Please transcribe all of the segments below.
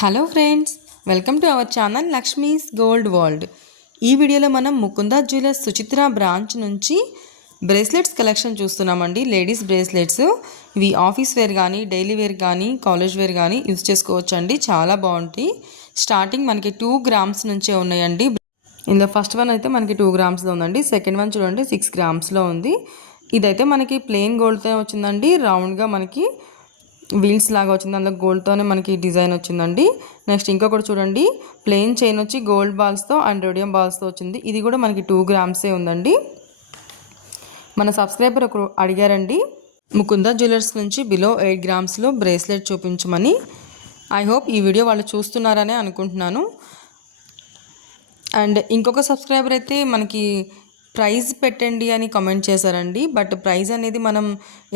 Hello friends, welcome to our channel Lakshmi's gold world. ఈ వీడియోలో మనం ముకుందా జ్యువెలర్స్ సుచిత్ర బ్రాంచ్ నుంచి బ్రేస్లెట్స్ కలెక్షన్ చూస్తున్నామండి. లేడీస్ బ్రేస్లెట్స్ ఇవి ఆఫీస్ వేర్ కానీ, డైలీ వేర్ కానీ, కాలేజ్ వేర్ కానీ యూజ్ చేసుకోవచ్చండి. చాలా బాగుంటాయి. స్టార్టింగ్ మనకి 2 గ్రామ్స్ నుంచే ఉన్నాయండి. ఇందులో ఫస్ట్ వన్ అయితే మనకి 2 గ్రామ్స్లో ఉందండి. సెకండ్ వన్ చూడండి 6 గ్రామ్స్లో ఉంది. ఇదైతే మనకి ప్లెయిన్ గోల్డ్తో వచ్చిందండి. రౌండ్గా మనకి వీల్స్ లాగా వచ్చింది. అందులో గోల్డ్తోనే మనకి డిజైన్ వచ్చిందండి. నెక్స్ట్ ఇంకొకటి చూడండి, ప్లెయిన్ చైన్ వచ్చి గోల్డ్ బాల్స్తో అండ్ రేడియం బాల్స్తో వచ్చింది. ఇది కూడా మనకి 2 గ్రామ్సే ఉందండి. మన సబ్స్క్రైబర్ ఒకరు అడిగారండి, ముకుందా జ్యువెలర్స్ నుంచి బిలో 8 గ్రామ్స్లో బ్రేస్లెట్ చూపించమని. ఐ హోప్ ఈ వీడియో వాళ్ళు చూస్తున్నారనే అనుకుంటున్నాను. అండ్ ఇంకొక సబ్స్క్రైబర్ అయితే మనకి ప్రైస్ పెట్టండి అని కామెంట్ చేశారండి. బట్ ప్రైస్ అనేది మనం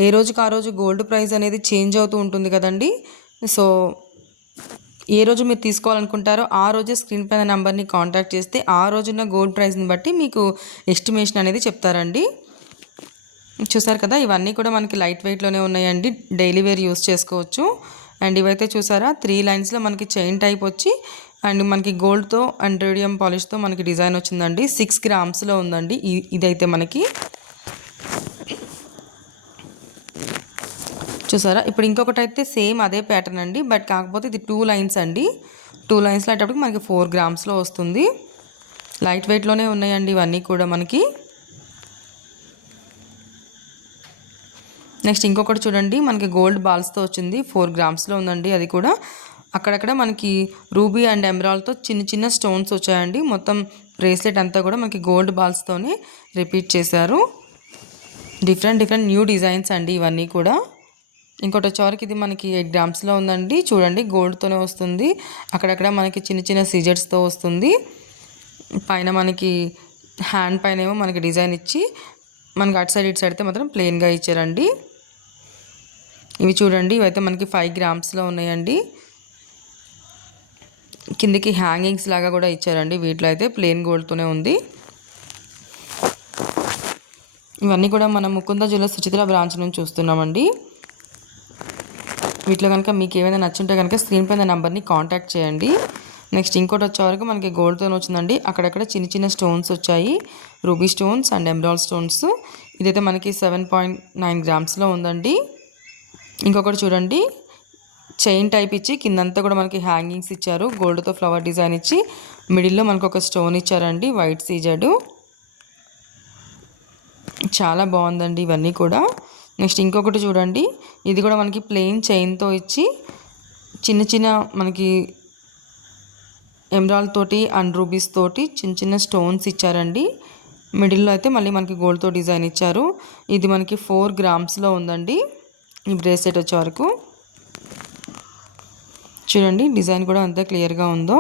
ఏ రోజుకి ఆ రోజు గోల్డ్ ప్రైస్ అనేది చేంజ్ అవుతూ ఉంటుంది కదండి. సో ఏ రోజు మీరు తీసుకోవాలనుకుంటారో ఆ రోజే స్క్రీన్ పైన నెంబర్ని కాంటాక్ట్ చేస్తే ఆ రోజున్న గోల్డ్ ప్రైస్ని బట్టి మీకు ఎస్టిమేషన్ అనేది చెప్తారండి. చూసారు కదా, ఇవన్నీ కూడా మనకి లైట్ వెయిట్లోనే ఉన్నాయండి. డైలీ వేర్ యూస్ చేసుకోవచ్చు. అండ్ ఇవైతే చూసారా 3 లైన్స్లో మనకి చైన్ టైప్ వచ్చి అండ్ మనకి గోల్డ్తో అండ్ రేడియం పాలిష్తో మనకి డిజైన్ వచ్చిందండి. 6 గ్రామ్స్లో ఉందండి. ఇదైతే మనకి చూసారా. ఇప్పుడు ఇంకొకటి అయితే సేమ్ అదే ప్యాటర్న్ అండి, బట్ కాకపోతే ఇది 2 లైన్స్ అండి. 2 లైన్స్లో అయ్యేటప్పటికి మనకి 4 గ్రామ్స్లో వస్తుంది. లైట్ వెయిట్లోనే ఉన్నాయండి ఇవన్నీ కూడా మనకి. నెక్స్ట్ ఇంకొకటి చూడండి, మనకి గోల్డ్ బాల్స్తో వచ్చింది. 4 గ్రామ్స్లో ఉందండి. అది కూడా అక్కడక్కడ మనకి రూబీ అండ్ ఎమరాల్డ్తో చిన్న చిన్న స్టోన్స్ వచ్చాయండి. మొత్తం బ్రేస్లెట్ అంతా కూడా మనకి గోల్డ్ బాల్స్తోనే రిపీట్ చేశారు. డిఫరెంట్ న్యూ డిజైన్స్ అండి ఇవన్నీ కూడా. ఇంకోటి వచ్చేవరకు ఇది మనకి 8 గ్రామ్స్లో ఉందండి. చూడండి, గోల్డ్తోనే వస్తుంది. అక్కడక్కడ మనకి చిన్న చిన్న సీజర్స్తో వస్తుంది. పైన మనకి హ్యాండ్ పైన ఏమో మనకి డిజైన్ ఇచ్చి మనకి అటు సైడ్ ఇటు సైడ్ అయితే మాత్రం ప్లెయిన్గా ఇచ్చారండి. ఇవి చూడండి, ఇవైతే మనకి 5 గ్రామ్స్లో ఉన్నాయండి. కిందికి హ్యాంగింగ్స్ లాగా కూడా ఇచ్చారండి. వీటిలో అయితే ప్లెయిన్ గోల్డ్తోనే ఉంది. ఇవన్నీ కూడా మనం ముకుందా జ్యువెలర్స్ సుచిత్ర బ్రాంచ్ నుంచి చూస్తున్నామండి. వీటిలో కనుక మీకు ఏమైనా నచ్చుంటే కనుక స్క్రీన్ పైన నెంబర్ని కాంటాక్ట్ చేయండి. నెక్స్ట్ ఇంకోటి వచ్చేవరకు మనకి గోల్డ్తో వచ్చిందండి. అక్కడక్కడ చిన్న చిన్న స్టోన్స్ వచ్చాయి, ruby stones and emerald stones. ఇదైతే మనకి 7.9 గ్రామ్స్లో ఉందండి. ఇంకొకటి చూడండి, చైన్ టైప్ ఇచ్చి కిందంతా కూడా మనకి హ్యాంగింగ్స్ ఇచ్చారు. గోల్డ్తో ఫ్లవర్ డిజైన్ ఇచ్చి మిడిల్లో మనకు ఒక స్టోన్ ఇచ్చారండి, వైట్ సీజెడ్. చాలా బాగుందండి ఇవన్నీ కూడా. నెక్స్ట్ ఇంకొకటి చూడండి, ఇది కూడా మనకి ప్లెయిన్ చైన్తో ఇచ్చి చిన్న చిన్న మనకి ఎమరాల్డ్ తోటి అండ్ రూబీస్ తోటి చిన్న చిన్న స్టోన్స్ ఇచ్చారండి. మిడిల్లో అయితే మళ్ళీ మనకి గోల్డ్తో డిజైన్ ఇచ్చారు. ఇది మనకి 4 గ్రామ్స్లో ఉందండి ఈ బ్రేస్లెట్ వచ్చే వరకు. చూడండి, డిజైన్ కూడా అంత క్లియర్గా ఉందో.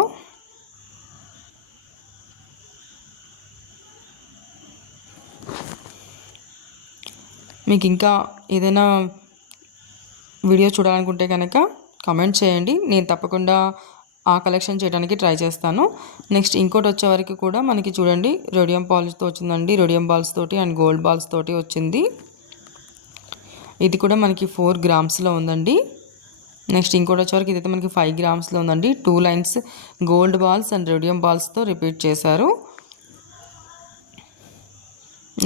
మీకు ఇంకా ఏదైనా వీడియో చూడాలనుకుంటే కనుక కామెంట్ చేయండి, నేను తప్పకుండా ఆ కలెక్షన్ చేయడానికి ట్రై చేస్తాను. నెక్స్ట్ ఇంకోటి వచ్చే వరకు కూడా మనకి చూడండి రేడియం పాలిష్తో వచ్చిందండి. రేడియం బాల్స్ తోటి అండ్ గోల్డ్ బాల్స్ తోటి వచ్చింది. ఇది కూడా మనకి 4 గ్రామ్స్లో ఉందండి. నెక్స్ట్ ఇంకోటి వచ్చేవరకు ఇదైతే మనకి 5 గ్రామ్స్లో ఉందండి. 2 lines gold balls and radium బాల్స్తో రిపీట్ చేశారు.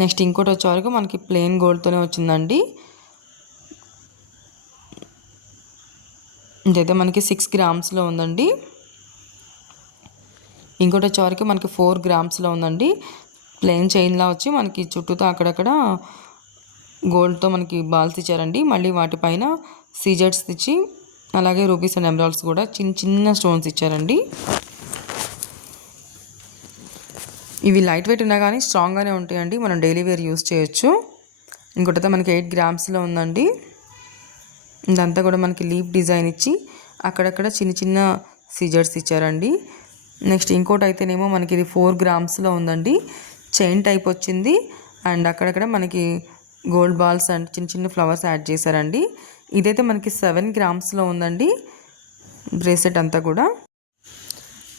నెక్స్ట్ ఇంకోటి వచ్చేవరకు మనకి ప్లెయిన్ గోల్డ్తోనే వచ్చిందండి. ఇదైతే మనకి 6 గ్రామ్స్లో ఉందండి. ఇంకోటి వచ్చేవరకు మనకి 4 గ్రామ్స్లో ఉందండి. ప్లెయిన్ చైన్లా వచ్చి మనకి చుట్టూతో అక్కడక్కడ గోల్డ్తో మనకి బాల్స్ ఇచ్చారండి. మళ్ళీ వాటిపైన సీజెడ్స్ ఇచ్చి అలాగే రూబీస్ అండ్ ఎమరాల్డ్స్ కూడా చిన్న చిన్న స్టోన్స్ ఇచ్చారండి. ఇవి లైట్ వెయిట్ ఉన్నా కానీ స్ట్రాంగ్గానే ఉంటాయండి, మనం డైలీ వేర్ యూస్ చేయొచ్చు. ఇంకోటైతే మనకి 8 గ్రామ్స్లో ఉందండి. ఇదంతా కూడా మనకి లీఫ్ డిజైన్ ఇచ్చి అక్కడక్కడ చిన్న చిన్న సీజర్స్ ఇచ్చారండి. నెక్స్ట్ ఇంకోటి అయితేనేమో మనకి ఇది 4 గ్రామ్స్లో ఉందండి. చైన్ టైప్ వచ్చింది అండ్ అక్కడక్కడ మనకి గోల్డ్ బాల్స్ అండ్ చిన్న చిన్న ఫ్లవర్స్ యాడ్ చేశారండి. ఇదైతే మనకి 7 గ్రామ్స్లో ఉందండి బ్రేస్లెట్ అంతా కూడా.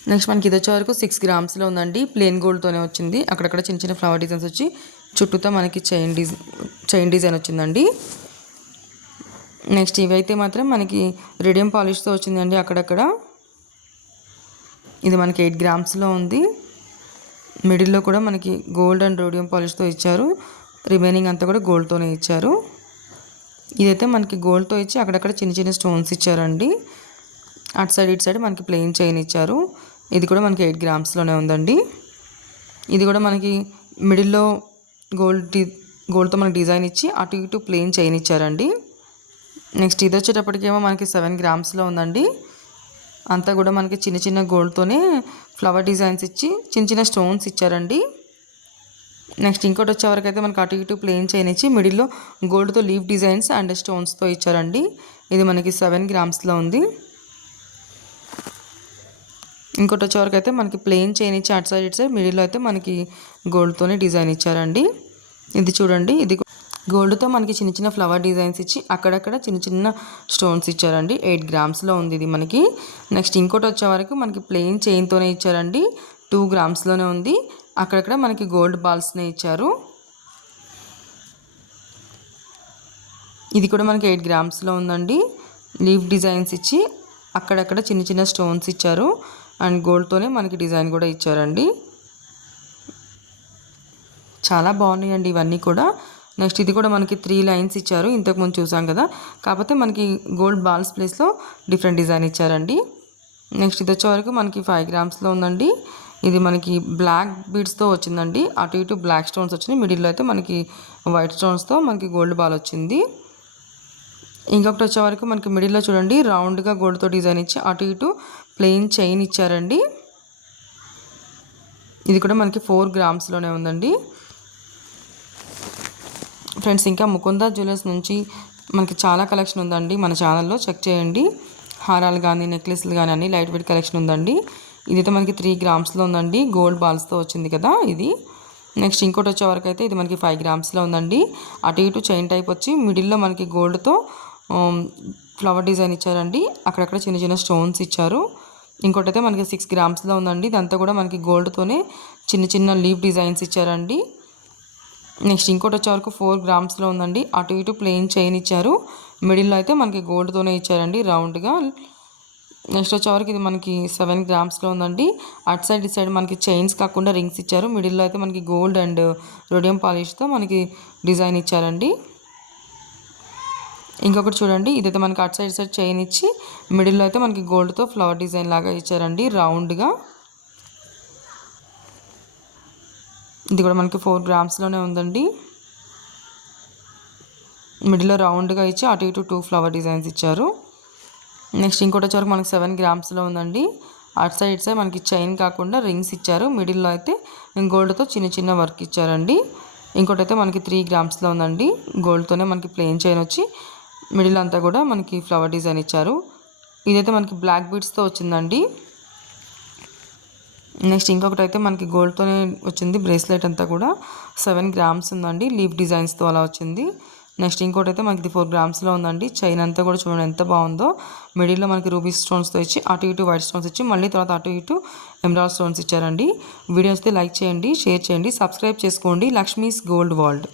నెక్స్ట్ మనకి ఇది వచ్చే వరకు 6 గ్రామ్స్లో ఉందండి. ప్లెయిన్ గోల్డ్తోనే వచ్చింది. అక్కడక్కడ చిన్న చిన్న ఫ్లవర్ డిజైన్స్ వచ్చి చుట్టూతో మనకి చైన్ డిజైన్ వచ్చిందండి. నెక్స్ట్ ఇవైతే మాత్రం మనకి రేడియం పాలిష్తో వచ్చిందండి అక్కడక్కడ. ఇది మనకి 8 గ్రామ్స్లో ఉంది. మిడిల్లో కూడా మనకి గోల్డ్ అండ్ రోడియం పాలిష్తో ఇచ్చారు. రిమైనింగ్ అంతా కూడా గోల్డ్తోనే ఇచ్చారు. ఇదైతే మనకి గోల్డ్తో ఇచ్చి అక్కడక్కడ చిన్న చిన్న స్టోన్స్ ఇచ్చారండి. అటు సైడ్ ఇటు సైడ్ మనకి ప్లెయిన్ చైన్ ఇచ్చారు. ఇది కూడా మనకి 8 గ్రామ్స్లోనే ఉందండి. ఇది కూడా మనకి మిడిల్లో గోల్డ్తో మనకి డిజైన్ ఇచ్చి అటు ఇటు ప్లెయిన్ చైన్ ఇచ్చారండి. నెక్స్ట్ ఇది వచ్చేటప్పటికేమో మనకి 7 గ్రామ్స్లో ఉందండి. అంతా కూడా మనకి చిన్న చిన్న గోల్డ్తోనే ఫ్లవర్ డిజైన్స్ ఇచ్చి చిన్న చిన్న స్టోన్స్ ఇచ్చారండి. నెక్స్ట్ ఇంకోటి వచ్చేవరకు అయితే మనకి అటు ఇటు ప్లెయిన్ చైన్ ఇచ్చి మిడిల్లో గోల్డ్తో లీఫ్ డిజైన్స్ అండ్ స్టోన్స్తో ఇచ్చారండి. ఇది మనకి 7 గ్రామ్స్లో ఉంది. ఇంకోటి వచ్చేవరకు అయితే మనకి ప్లెయిన్ చైన్ ఇచ్చి అటు సైడ్ ఇటు సైడ్ మిడిల్లో అయితే మనకి గోల్డ్తోనే డిజైన్ ఇచ్చారండి. ఇది చూడండి, ఇది గోల్డ్తో మనకి చిన్న చిన్న ఫ్లవర్ డిజైన్స్ ఇచ్చి అక్కడక్కడ చిన్న చిన్న స్టోన్స్ ఇచ్చారండి. 8 గ్రామ్స్లో ఉంది ఇది మనకి. నెక్స్ట్ ఇంకోటి వచ్చేవరకు మనకి ప్లెయిన్ చైన్తోనే ఇచ్చారండి. 2 గ్రామ్స్లోనే ఉంది. అక్కడక్కడ మనకి గోల్డ్ బాల్స్నే ఇచ్చారు. ఇది కూడా మనకి 8 గ్రామ్స్లో ఉందండి. లీఫ్ డిజైన్స్ ఇచ్చి అక్కడక్కడ చిన్న చిన్న స్టోన్స్ ఇచ్చారు అండ్ గోల్డ్తోనే మనకి డిజైన్ కూడా ఇచ్చారండి. చాలా బాగున్నాయండి ఇవన్నీ కూడా. నెక్స్ట్ ఇది కూడా మనకి 3 లైన్స్ ఇచ్చారు. ఇంతకుముందు చూసాం కదా, కాకపోతే మనకి గోల్డ్ బాల్స్ ప్లేస్లో డిఫరెంట్ డిజైన్ ఇచ్చారండి. నెక్స్ట్ ఇది వచ్చేవరకు మనకి 5 గ్రామ్స్లో ఉందండి. ఇది మనకి బ్లాక్ బీడ్స్తో వచ్చిందండి. అటు ఇటు బ్లాక్ స్టోన్స్ వచ్చినాయి. మిడిల్లో అయితే మనకి వైట్ స్టోన్స్తో మనకి గోల్డ్ బాల్ వచ్చింది. ఇంకొకటి వచ్చేవరకు మనకి మిడిల్లో చూడండి రౌండ్గా గోల్డ్తో డిజైన్ ఇచ్చి అటు ఇటు ప్లెయిన్ చైన్ ఇచ్చారండి. ఇది కూడా మనకి 4 గ్రామ్స్లోనే ఉందండి. ఫ్రెండ్స్, ఇంకా ముకుంద జ్యువెలర్స్ నుంచి మనకి చాలా కలెక్షన్ ఉందండి. మన ఛానల్లో చెక్ చేయండి. హారాలు కానీ నెక్లెస్లు కానీ అన్ని లైట్ వెయిట్ కలెక్షన్ ఉందండి. ఇదైతే మనకి 3 గ్రామ్స్లో ఉందండి. గోల్డ్ బాల్స్తో వచ్చింది కదా ఇది. నెక్స్ట్ ఇంకోటి వచ్చేవరకు అయితే ఇది మనకి 5 గ్రామ్స్లో ఉందండి. అటు ఇటు చైన్ టైప్ వచ్చి మిడిల్లో మనకి గోల్డ్తో ఫ్లవర్ డిజైన్ ఇచ్చారండి. అక్కడక్కడ చిన్న చిన్న స్టోన్స్ ఇచ్చారు. ఇంకోటి అయితే మనకి 6 గ్రామ్స్లో ఉందండి. ఇదంతా కూడా మనకి గోల్డ్తోనే చిన్న చిన్న లీఫ్ డిజైన్స్ ఇచ్చారండి. నెక్స్ట్ ఇంకోటి వచ్చేవరకు 4 గ్రామ్స్లో ఉందండి. అటు ఇటు ప్లెయిన్ చైన్ ఇచ్చారు. మిడిల్లో అయితే మనకి గోల్డ్తోనే ఇచ్చారండి రౌండ్గా. నెక్స్ట్ వచ్చేవరకు ఇది మనకి 7 గ్రామ్స్లో ఉందండి. అటు సైడ్ ఇటు సైడ్ మనకి చైన్స్ కాకుండా రింగ్స్ ఇచ్చారు. మిడిల్లో అయితే మనకి గోల్డ్ అండ్ రోడియం పాలిష్తో మనకి డిజైన్ ఇచ్చారండి. ఇంకొకటి చూడండి, ఇదైతే మనకి అటు సైడ్ సైడ్ చైన్ ఇచ్చి మిడిల్లో అయితే మనకి గోల్డ్తో ఫ్లవర్ డిజైన్ లాగా ఇచ్చారండి రౌండ్గా. ఇది కూడా మనకి 4 గ్రామ్స్లోనే ఉందండి. మిడిల్లో రౌండ్గా ఇచ్చి అటు ఇటు 2 ఫ్లవర్ డిజైన్స్ ఇచ్చారు. నెక్స్ట్ ఇంకోటి వచ్చేవరకు మనకి 7 గ్రామ్స్లో ఉందండి. అటు సైడ్ సైడ్ మనకి చైన్ కాకుండా రింగ్స్ ఇచ్చారు. మిడిల్లో అయితే గోల్డ్తో చిన్న చిన్న వర్క్ ఇచ్చారండి. ఇంకోటి అయితే మనకి 3 గ్రామ్స్లో ఉందండి. గోల్డ్తోనే మనకి ప్లెయిన్ చైన్ వచ్చి మిడిల్ అంతా కూడా మనకి ఫ్లవర్ డిజైన్ ఇచ్చారు. ఇదైతే మనకి బ్లాక్ బీడ్స్తో వచ్చిందండి. నెక్స్ట్ ఇంకొకటి అయితే మనకి గోల్డ్తోనే వచ్చింది. బ్రేస్లెట్ అంతా కూడా 7 గ్రామ్స్ ఉందండి. లీఫ్ డిజైన్స్తో అలా వచ్చింది. నెక్స్ట్ ఇంకోటి అయితే మనకి 4 గ్రామ్స్లో ఉందండి. చైన్ అంతా కూడా చూడండి ఎంత బాగుందో. మిడిల్లో మనకి రూబీ స్టోన్స్తో ఇచ్చి అటు ఇటు వైట్ స్టోన్స్ ఇచ్చి మళ్ళీ తర్వాత అటు ఇటు ఎమరాల్డ్ స్టోన్స్ ఇచ్చారండి. వీడియోస్ అయితే లైక్ చేయండి, షేర్ చేయండి, సబ్స్క్రైబ్ చేసుకోండి. Lakshmi's gold world.